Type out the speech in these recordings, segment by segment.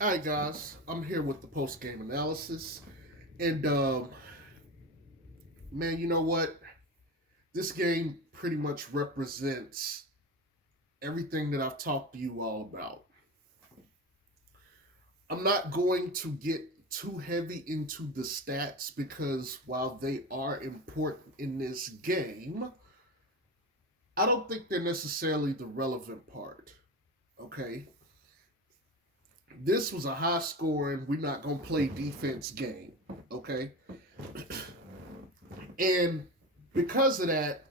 All right, guys, I'm here with the post game analysis, and man, you know what? This game pretty much represents everything that I've talked to you all about. I'm not going to get too heavy into the stats because while they are important in this game, I don't think they're necessarily the relevant part. Okay, this was a high scoring, we're not going to play defense game. Okay, and because of that,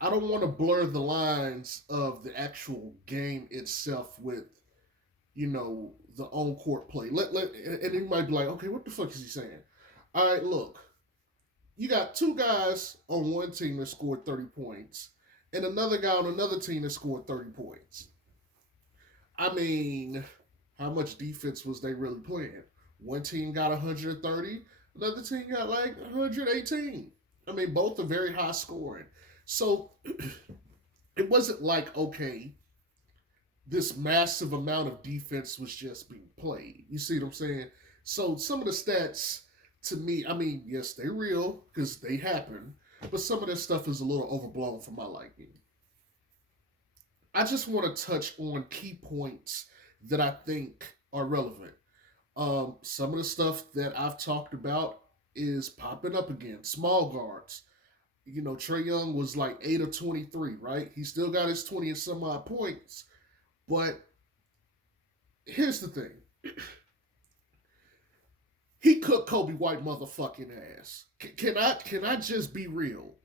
I don't want to blur the lines of the actual game itself with, the on court play. And he might be like, okay, what the fuck is he saying? All right, look, you got two guys on one team that scored 30 points, and another guy on another team that scored 30 points. I mean, how much defense was they really playing? One team got 130, another team got like 118. I mean, both are very high scoring. So it wasn't like, okay, this massive amount of defense was just being played. You see what I'm saying? So some of the stats to me, I mean, yes, they're real because they happen, but some of this stuff is a little overblown for my liking. I just want to touch on key points that I think are relevant. Some of the stuff that I've talked about is popping up again. Small guards. Trae Young was like 8 of 23, right? He still got his 20 and some odd points. But here's the thing. He cooked Kobe White motherfucking ass. Can I just be real?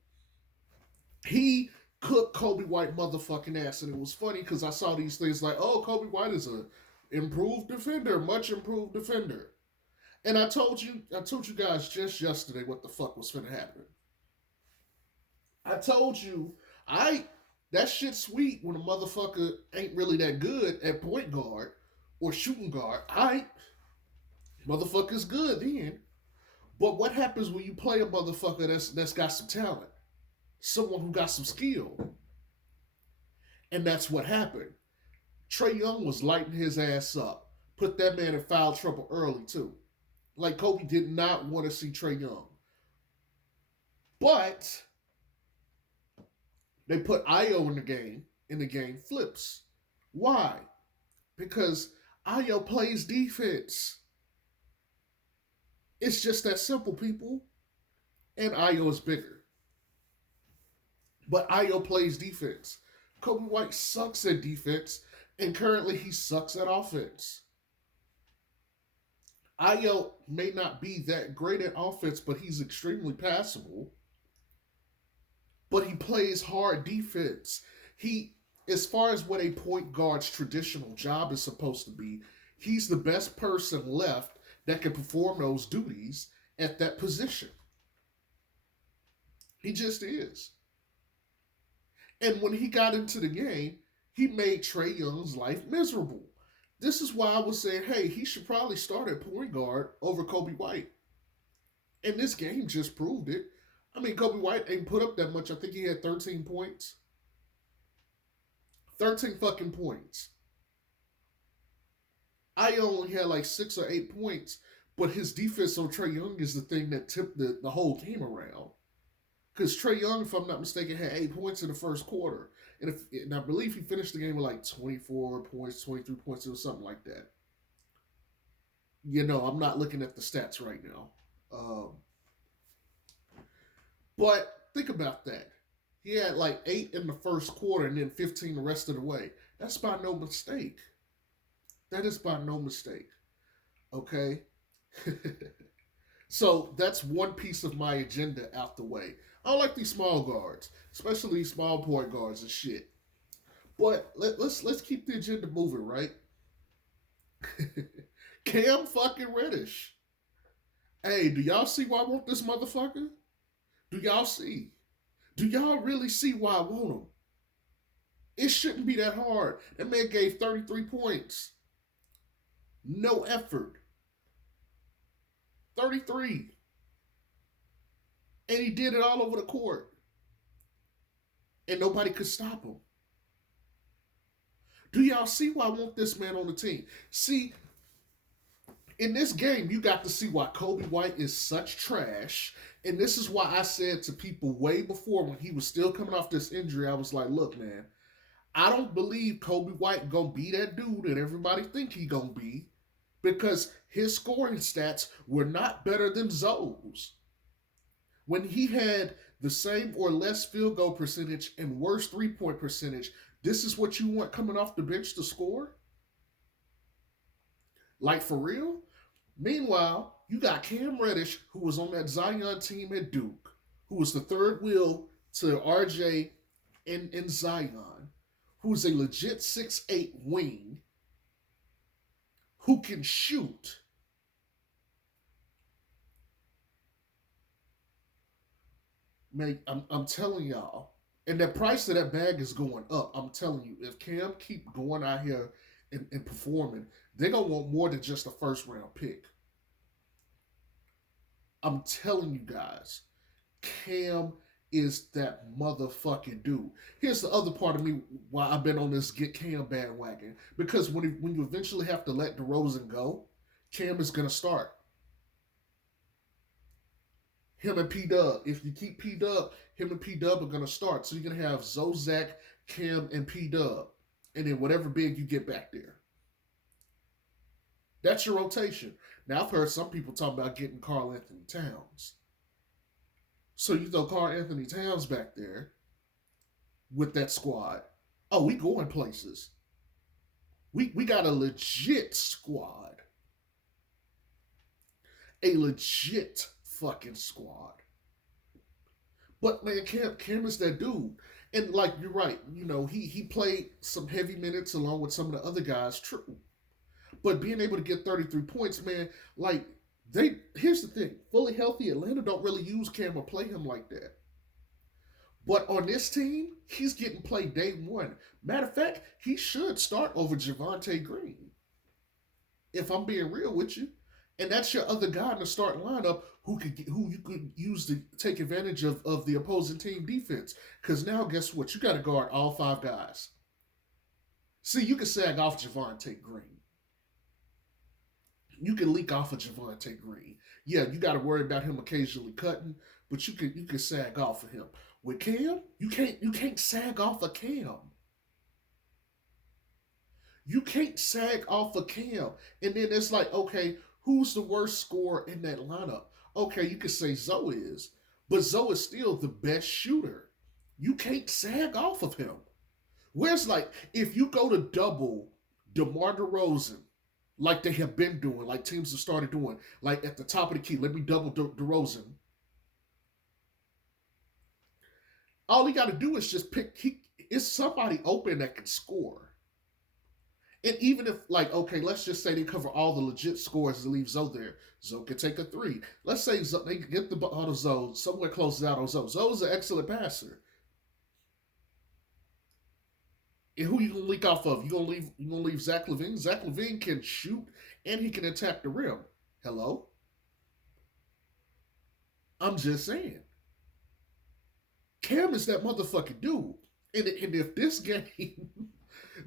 He cooked Kobe White motherfucking ass, and it was funny because I saw these things like, "Oh, Kobe White is a improved defender, much improved defender." And I told you guys just yesterday what the fuck was finna happen. I told you, I that shit sweet when a motherfucker ain't really that good at point guard or shooting guard. Motherfucker's good then. But what happens when you play a motherfucker that's got some talent, someone who got some skill, and that's what happened. Trae Young was lighting his ass up, put that man in foul trouble early too. Like Kobe did not want to see Trae Young, but they put Io in the game flips. Why? Because Io plays defense. It's just that simple, people. And Io is bigger. But Io plays defense. Kobe White sucks at defense, and currently he sucks at offense. Io may not be that great at offense, but he's extremely passable. But he plays hard defense. He, as far as what a point guard's traditional job is supposed to be, he's the best person left that can perform those duties at that position. He just is. And when he got into the game, he made Trae Young's life miserable. This is why I was saying, hey, he should probably start at point guard over Kobe White. And this game just proved it. I mean, Kobe White ain't put up that much. I think he had 13 points. 13 fucking points. I only had like 6 or 8 points, but his defense on Trae Young is the thing that tipped the whole team around. Because Trae Young, if I'm not mistaken, had 8 points in the first quarter. And I believe he finished the game with like 24 points, 23 points, or something like that. I'm not looking at the stats right now. But think about that. He had like 8 in the first quarter and then 15 the rest of the way. That's by no mistake. That is by no mistake. Okay? So that's one piece of my agenda out the way. I don't like these small guards, especially these small point guards and shit. But let's keep the agenda moving, right? Cam fucking Reddish. Hey, do y'all see why I want this motherfucker? Do y'all see? Do y'all really see why I want him? It shouldn't be that hard. That man gave 33 points. No effort. 33. And he did it all over the court. And nobody could stop him. Do y'all see why I want this man on the team? See, in this game, you got to see why Kobe White is such trash. And this is why I said to people way before when he was still coming off this injury, I was like, look, man, I don't believe Kobe White gonna be that dude that everybody think he gonna be because his scoring stats were not better than Zoe's. When he had the same or less field goal percentage and worse 3-point percentage, this is what you want coming off the bench to score? Like for real? Meanwhile, you got Cam Reddish, who was on that Zion team at Duke, who was the third wheel to RJ and Zion, who's a legit 6'8 wing, who can shoot. Man, I'm telling y'all. And the price of that bag is going up. I'm telling you, if Cam keep going out here and performing, they're gonna want more than just a first round pick. I'm telling you guys, Cam is that motherfucking dude. Here's the other part of me why I've been on this get Cam bandwagon. Because when you eventually have to let DeRozan go, Cam is gonna start. Him and P Dub. If you keep P Dub, him and P Dub are gonna start. So you're gonna have Zozak, Cam, and P Dub. And then whatever big you get back there. That's your rotation. Now I've heard some people talk about getting Karl Anthony Towns. So you throw Karl Anthony Towns back there with that squad. Oh, we going places. We got a legit squad. A legit fucking squad. But man, Cam is that dude. And like you're right, you know, he played some heavy minutes along with some of the other guys, true. But being able to get 33 points, man, like here's the thing. Fully healthy, Atlanta don't really use Cam or play him like that. But on this team, he's getting played day one. Matter of fact, he should start over Javonte Green. If I'm being real with you. And that's your other guy in the starting lineup who you could use to take advantage of the opposing team defense. Because now guess what? You gotta guard all five guys. See, you can sag off Javonte Green. You can leak off of Javonte Green. Yeah, you got to worry about him occasionally cutting, but you can sag off of him. With Cam, you can't sag off of Cam. You can't sag off of Cam. And then it's like, okay, who's the worst scorer in that lineup? Okay, you could say Zoe is, but Zoe is still the best shooter. You can't sag off of him. Whereas like if you go to double DeMar DeRozan like they have been doing, like teams have started doing, like at the top of the key. Let me double DeRozan. All he got to do is just pick. It's somebody open that can score. And even if, like, okay, let's just say they cover all the legit scores and leave Zoe there. Zoe can take a three. Let's say they get the ball to Zoe, somewhere closes out on Zoe. Zoe's an excellent passer. And who you gonna leak off of? You gonna leave Zach LaVine? Zach LaVine can shoot and he can attack the rim. Hello? I'm just saying. Cam is that motherfucking dude. And if this game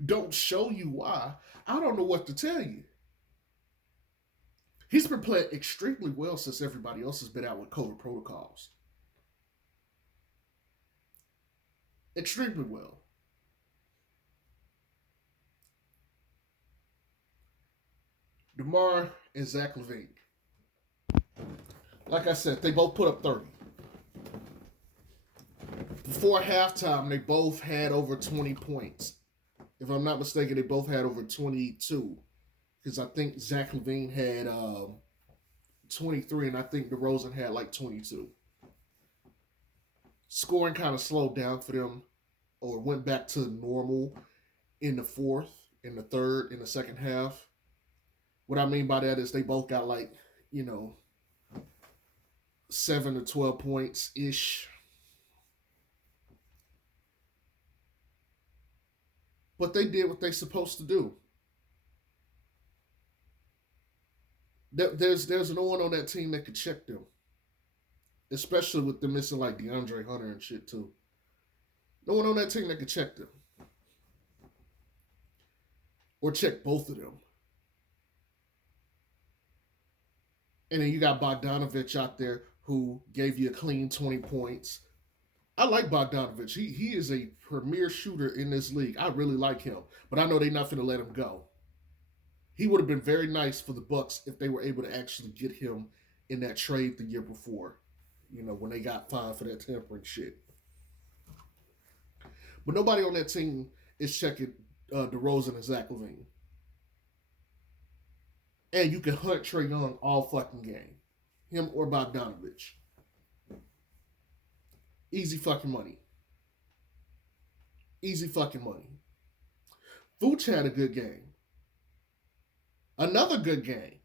don't show you why, I don't know what to tell you. He's been playing extremely well since everybody else has been out with COVID protocols. Extremely well. DeMar and Zach LaVine. Like I said, they both put up 30. Before halftime, they both had over 20 points. If I'm not mistaken, they both had over 22. Because I think Zach LaVine had 23, and I think DeRozan had like 22. Scoring kind of slowed down for them, or went back to normal in the fourth, in the third, in the second half. What I mean by that is they both got like, 7 to 12 points ish. But they did what they're supposed to do. There's no one on that team that could check them, especially with them missing like DeAndre Hunter and shit too. No one on that team that could check them. or check both of them. And then you got Bogdanovich out there who gave you a clean 20 points. I like Bogdanovich. He is a premier shooter in this league. I really like him, but I know they're not going to let him go. He would have been very nice for the Bucks if they were able to actually get him in that trade the year before. You know, when they got fined for that tampering shit. But nobody on that team is checking DeRozan and Zach LaVine. And you can hunt Trae Young all fucking game. Him or Bogdanovich. Easy fucking money. Easy fucking money. Vooch had a good game. Another good game.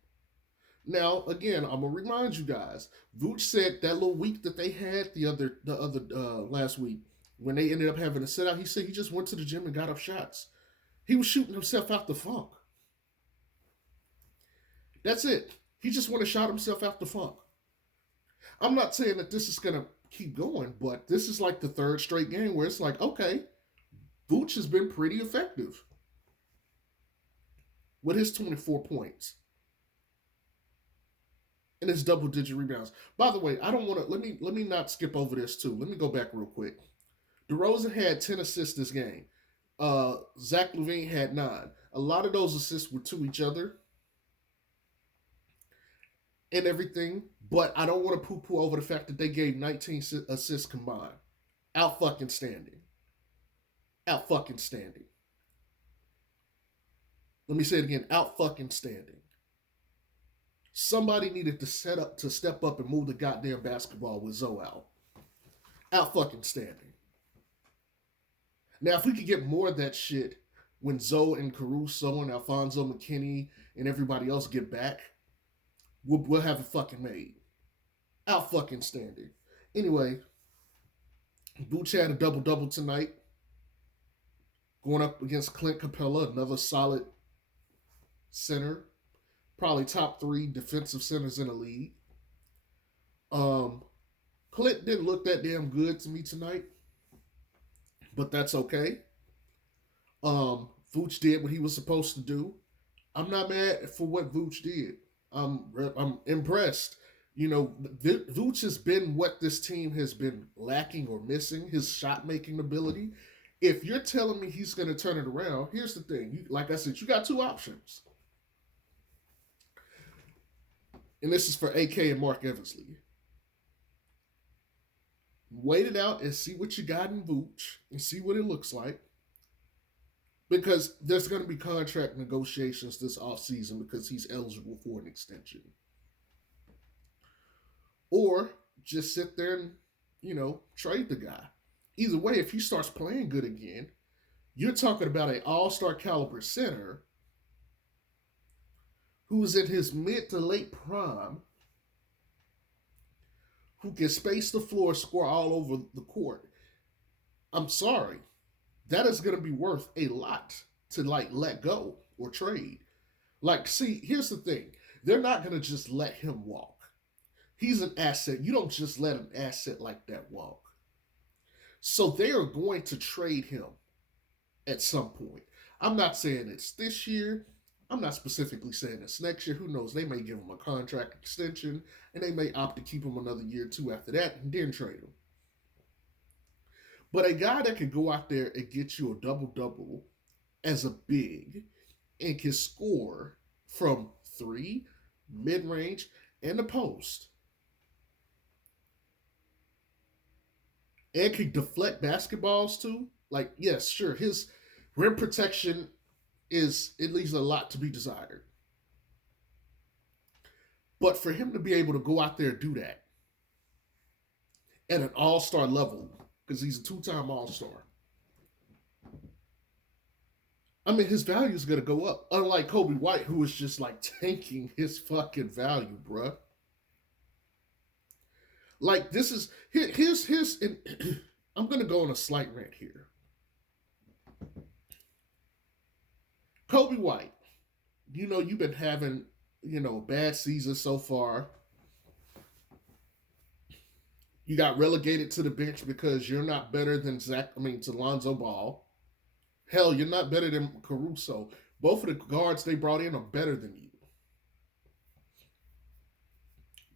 Now, again, I'm gonna remind you guys. Vooch said that little week that they had the other last week when they ended up having to sit out. He said he just went to the gym and got up shots. He was shooting himself out the funk. That's it. He just went and shot himself out the funk. I'm not saying that this is gonna keep going, but this is like the third straight game where it's like, okay, Vooch has been pretty effective with his 24 points and his double-digit rebounds. By the way, I don't want to let me not skip over this too. Let me go back real quick. DeRozan had 10 assists this game. Zach LaVine had 9. A lot of those assists were to each other and everything, but I don't want to poo-poo over the fact that they gave 19 assists combined. Out fucking standing. Out fucking standing. Let me say it again. Out fucking standing. Somebody needed to step up and move the goddamn basketball with Zoe out. Out fucking standing. Now, if we could get more of that shit when Zoe and Caruso and Alfonso McKinney and everybody else get back, we'll have it fucking made. Out fucking standing. Anyway, Vooch had a double-double tonight. Going up against Clint Capella, another solid center. Probably top 3 defensive centers in the league. Clint didn't look that damn good to me tonight. But that's okay. Vooch did what he was supposed to do. I'm not mad for what Vooch did. I'm impressed. You know, Vooch has been what this team has been lacking or missing, his shot-making ability. If you're telling me he's going to turn it around, here's the thing. Like I said, you got 2 options. And this is for AK and Mark Eversley. Wait it out and see what you got in Vooch and see what it looks like. Because there's going to be contract negotiations this offseason because he's eligible for an extension. Or just sit there and, you know, trade the guy. Either way, if he starts playing good again, you're talking about an all-star caliber center who is in his mid to late prime, who can space the floor, score all over the court. I'm sorry. That is going to be worth a lot to, like, let go or trade. Like, see, here's the thing. They're not going to just let him walk. He's an asset. You don't just let an asset like that walk. So they are going to trade him at some point. I'm not saying it's this year. I'm not specifically saying it's next year. Who knows? They may give him a contract extension, and they may opt to keep him another year or 2 after that and then trade him. But a guy that can go out there and get you a double-double as a big and can score from 3, mid-range, and the post, and can deflect basketballs too. Like, yes, sure, his rim protection it leaves a lot to be desired. But for him to be able to go out there and do that at an all-star level, because he's a 2-time all-star, I mean, his value is going to go up. Unlike Kobe White, who is just like tanking his fucking value, bruh. Like, this is, here's and I'm going to go on a slight rant here. Kobe White, you know, you've been having, you know, a bad season so far. You got relegated to the bench because you're not better than to Lonzo Ball. Hell, you're not better than Caruso. Both of the guards they brought in are better than you.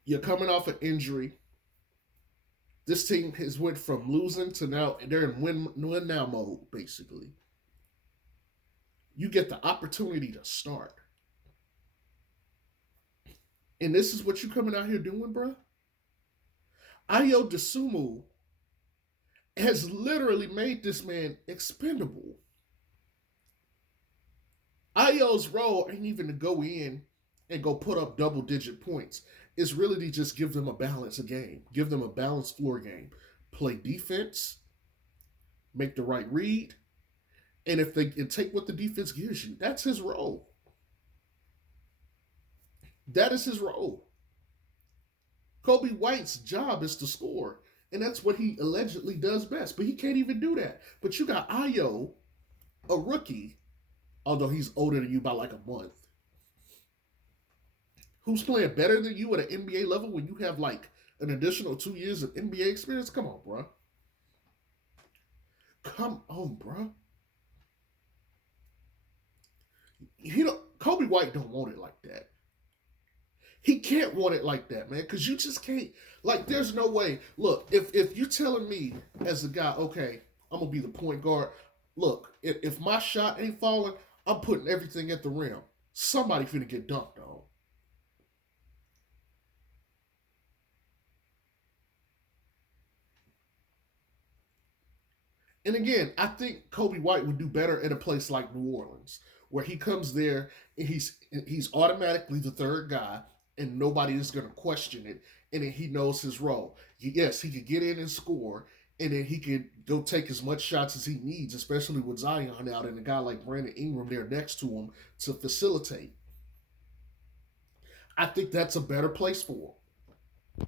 You're coming off an injury. This team has went from losing to now they're in win now mode, basically. You get the opportunity to start. And this is what you coming out here doing, bro? Ayo Dosunmu has literally made this man expendable. Ayo's role ain't even to go in and go put up double digit points. It's really to just give them a balanced game, give them a balanced floor game, play defense, make the right read, and if they can take what the defense gives you, that's his role. That is his role. Coby White's job is to score, and that's what he allegedly does best. But he can't even do that. But you got Ayo, a rookie, although he's older than you by like a month, who's playing better than you at an NBA level when you have like an additional 2 years of NBA experience. Come on, bro. Come on, bro. Coby White don't want it like that. He can't want it like that, man, because you just can't. Like, there's no way. Look, if you're telling me as a guy, okay, I'm gonna be the point guard. Look, if my shot ain't falling, I'm putting everything at the rim. Somebody finna get dunked on. And again, I think Coby White would do better at a place like New Orleans, where he comes there and he's automatically the third guy, and nobody is going to question it, and then he knows his role. Yes, he could get in and score, and then he could go take as much shots as he needs, especially with Zion out and a guy like Brandon Ingram there next to him to facilitate. I think that's a better place for him.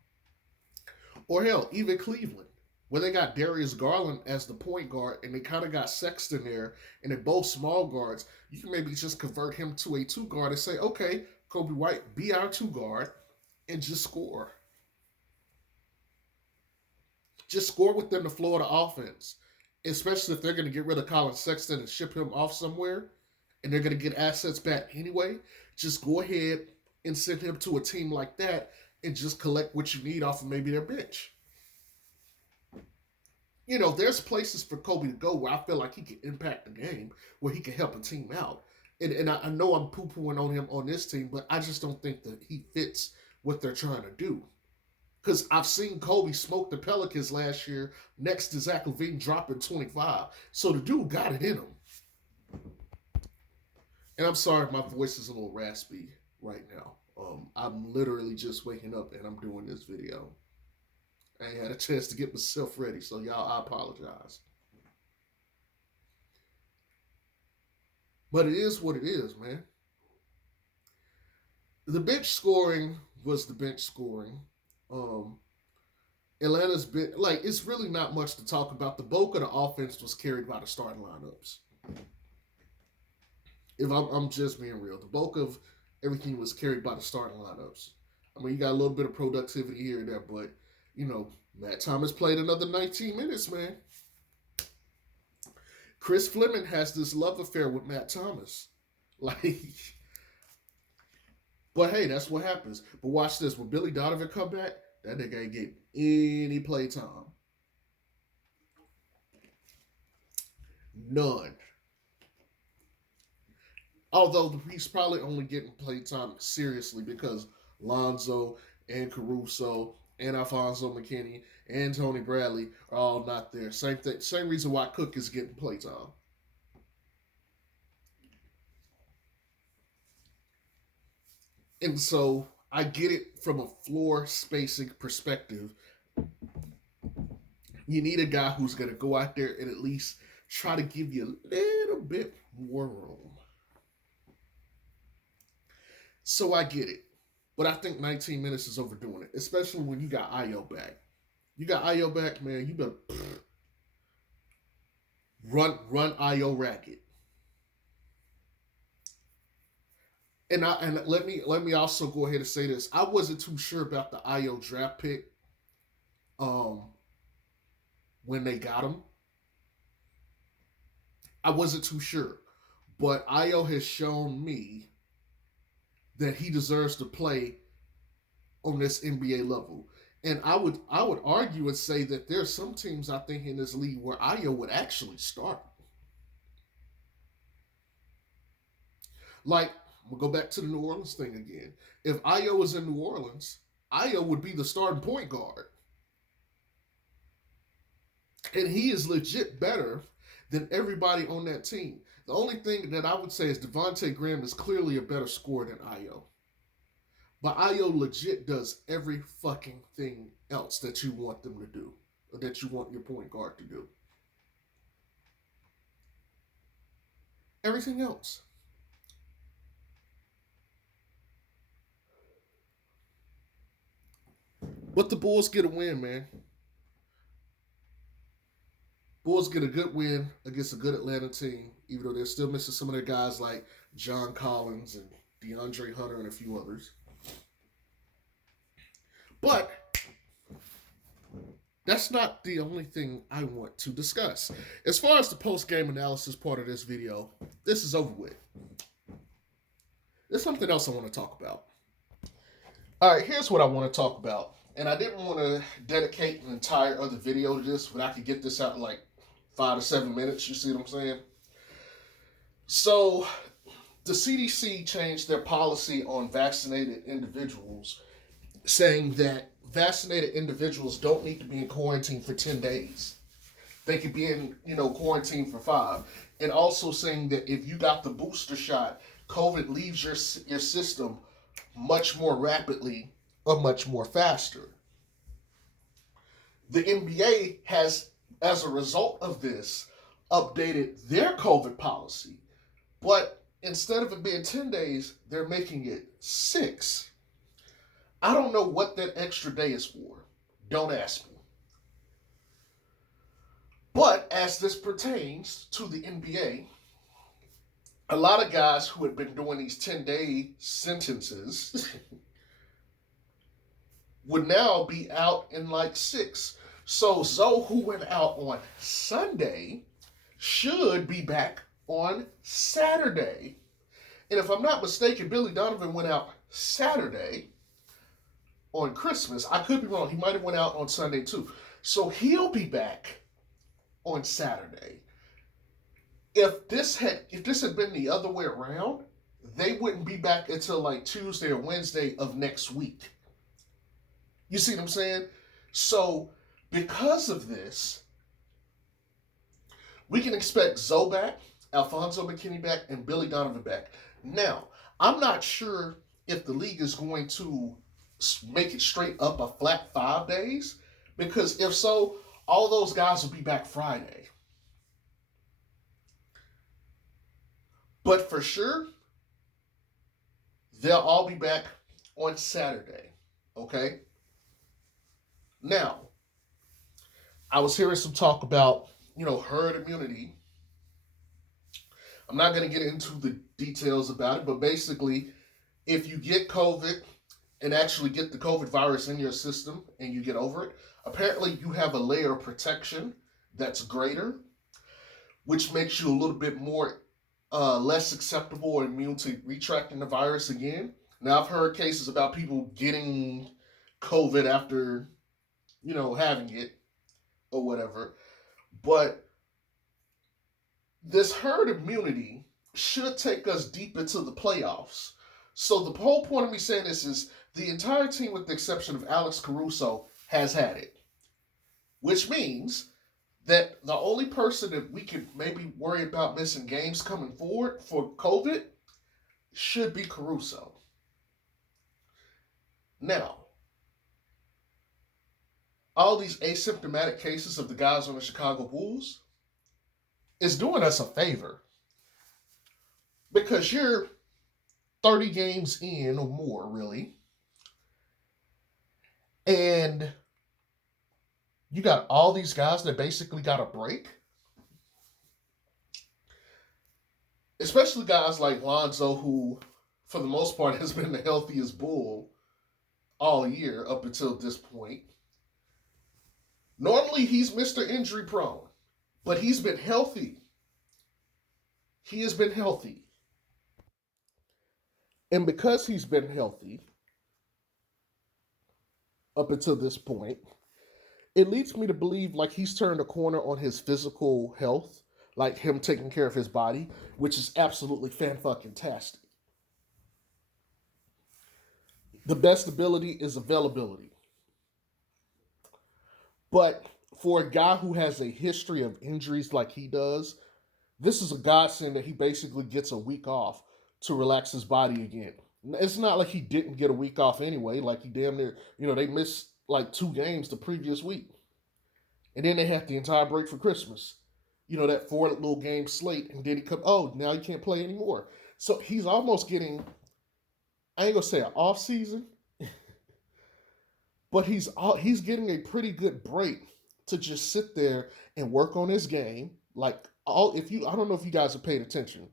Or hell, even Cleveland, where they got Darius Garland as the point guard and they kind of got Sexton there, and they're both small guards. You can maybe just convert him to a two guard and say, okay, Coby White, be our two guard and just score. Just score within the flow of the offense, especially if they're going to get rid of Colin Sexton and ship him off somewhere and they're going to get assets back anyway. Just go ahead and send him to a team like that and just collect what you need off of maybe their bench. There's places for Coby to go where I feel like he can impact the game, where he can help a team out. And I know I'm poo pooing on him on this team, but I just don't think that he fits what they're trying to do. Because I've seen Coby smoke the Pelicans last year next to Zach LaVine dropping 25. So the dude got it in him. And I'm sorry, my voice is a little raspy right now. I'm literally just waking up and I'm doing this video. I ain't had a chance to get myself ready, so y'all, I apologize. But it is what it is, man. The bench scoring was the bench scoring. Um, Atlanta's been like it's really not much to talk about. The bulk of the offense was carried by the starting lineups. If I'm just being real, the bulk of everything was carried by the starting lineups. I mean, you got a little bit of productivity here and there, but Matt Thomas played another 19 minutes, man. Chris Fleming has this love affair with Matt Thomas. Like, but hey, that's what happens. But watch this. When Billy Donovan come back, that nigga ain't getting any play time. None. Although he's probably only getting play time seriously because Lonzo and Caruso and Alfonso McKinney and Tony Bradley are all not there. Same thing. Same reason why Cook is getting play time. And so I get it from a floor spacing perspective. You need a guy who's going to go out there and at least try to give you a little bit more room. So I get it. But I think 19 minutes is overdoing it, especially when you got Ayo back. You got Ayo back, man. You better run Ayo racket. And let me also go ahead and say this. I wasn't too sure about the Ayo draft pick um when they got him. I wasn't too sure. But Ayo has shown me that he deserves to play on this NBA level. And I would argue and say that there's some teams I think in this league where Ayo would actually start. Like, we'll go back to the New Orleans thing again. If Ayo was in New Orleans, Ayo would be the starting point guard. And he is legit better than everybody on that team. The only thing that I would say is Devontae Graham is clearly a better scorer than Ayo. But Ayo legit does every fucking thing else that you want them to do, or that you want your point guard to do. Everything else. But the Bulls get a win, man. Bulls get a good win against a good Atlanta team, even though they're still missing some of their guys like John Collins and DeAndre Hunter and a few others. But that's not the only thing I want to discuss. As far as the post-game analysis part of this video, this is over with. There's something else I want to talk about. All right, here's what I want to talk about. And I didn't want to dedicate an entire other video to this, but I could get this out in like 5 to 7 minutes. You see what I'm saying? So, the CDC changed their policy on vaccinated individuals, saying that vaccinated individuals don't need to be in quarantine for 10 days. They could be in, quarantine for 5. And also saying that if you got the booster shot, COVID leaves your system much more rapidly or much more faster. The NBA has, as a result of this, updated their COVID policy. But instead of it being 10 days, they're making it 6. I don't know what that extra day is for. Don't ask me. But as this pertains to the NBA, a lot of guys who had been doing these 10-day sentences would now be out in like 6. So Zoe, who went out on Sunday, should be back on Saturday. And if I'm not mistaken, Billy Donovan went out Saturday on Christmas. I could be wrong. He might have went out on Sunday too. So he'll be back on Saturday. If this had been the other way around, they wouldn't be back until like Tuesday or Wednesday of next week. You see what I'm saying? So because of this, we can expect Zoe back, Alfonzo McKinney back, and Billy Donovan back. Now, I'm not sure if the league is going to make it straight up a flat 5 days, because if so, all those guys will be back Friday. But for sure, they'll all be back on Saturday. Okay? Now, I was hearing some talk about, herd immunity. I'm not going to get into the details about it, but basically, if you get COVID and actually get the COVID virus in your system and you get over it, apparently you have a layer of protection that's greater, which makes you a little bit more less susceptible or immune to retracting the virus again. Now, I've heard cases about people getting COVID after, having it or whatever. But this herd immunity should take us deep into the playoffs. So the whole point of me saying this is the entire team, with the exception of Alex Caruso, has had it. Which means that the only person that we could maybe worry about missing games coming forward for COVID should be Caruso. Now, all these asymptomatic cases of the guys on the Chicago Bulls is doing us a favor, because you're 30 games in or more, really, and you got all these guys that basically got a break. Especially guys like Lonzo, who, for the most part, has been the healthiest Bull all year up until this point. Normally, he's Mr. Injury Prone, but he's been healthy He has been healthy. And because he's been healthy up until this point, it leads me to believe like he's turned a corner on his physical health, like him taking care of his body, which is absolutely fan fucking tastic. The best ability is availability. But for a guy who has a history of injuries like he does, this is a godsend that he basically gets a week off to relax his body again. It's not like he didn't get a week off anyway. Like he damn near, they missed like 2 games the previous week, and then they had the entire break for Christmas. That 4 little game slate, and then he come. Oh, now you can't play anymore. So he's almost getting. I ain't gonna say an off season, but he's getting a pretty good break to just sit there and work on his game. Like I don't know if you guys have paid attention.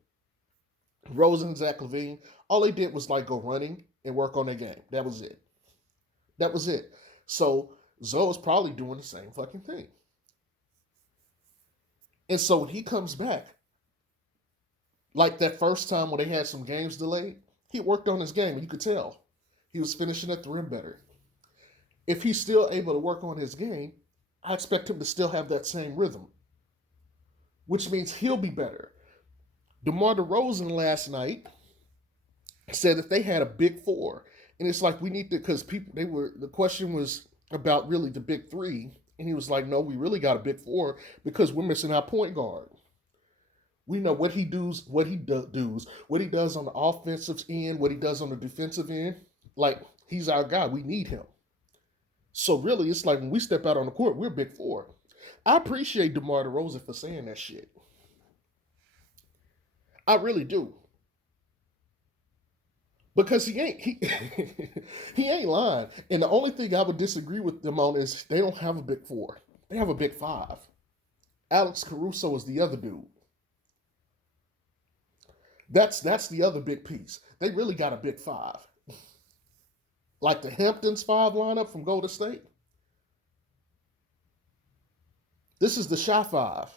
Rosen and Zach LaVine, all they did was like go running and work on their game. That was it. That was it. So Zoe is probably doing the same fucking thing. And so when he comes back, like that first time when they had some games delayed, he worked on his game. You could tell he was finishing at the rim better. If he's still able to work on his game, I expect him to still have that same rhythm, which means he'll be better. DeMar DeRozan last night said that they had a big four, and it's like we need to, because the question was about really the big three, and he was like, no, we really got a big four because we're missing our point guard. We know what he does, what he does on the offensive end, what he does on the defensive end. Like he's our guy. We need him. So really, it's like when we step out on the court, we're big four. I appreciate DeMar DeRozan for saying that shit. I really do. Because he ain't lying. And the only thing I would disagree with them on is they don't have a big four. They have a big five. Alex Caruso is the other dude. That's the other big piece. They really got a big five. Like the Hamptons five lineup from Golden State. This is the Shy Five.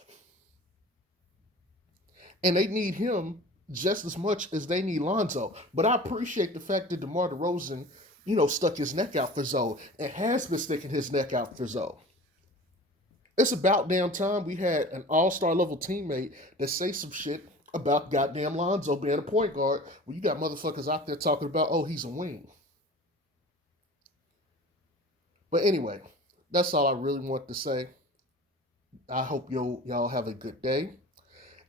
And they need him just as much as they need Lonzo. But I appreciate the fact that DeMar DeRozan, stuck his neck out for Zoe and has been sticking his neck out for Zoe. It's about damn time we had an all-star level teammate that say some shit about goddamn Lonzo being a point guard when you got motherfuckers out there talking about, oh, he's a wing. But anyway, that's all I really want to say. I hope y'all have a good day,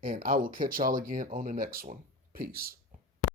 and I will catch y'all again on the next one. Peace.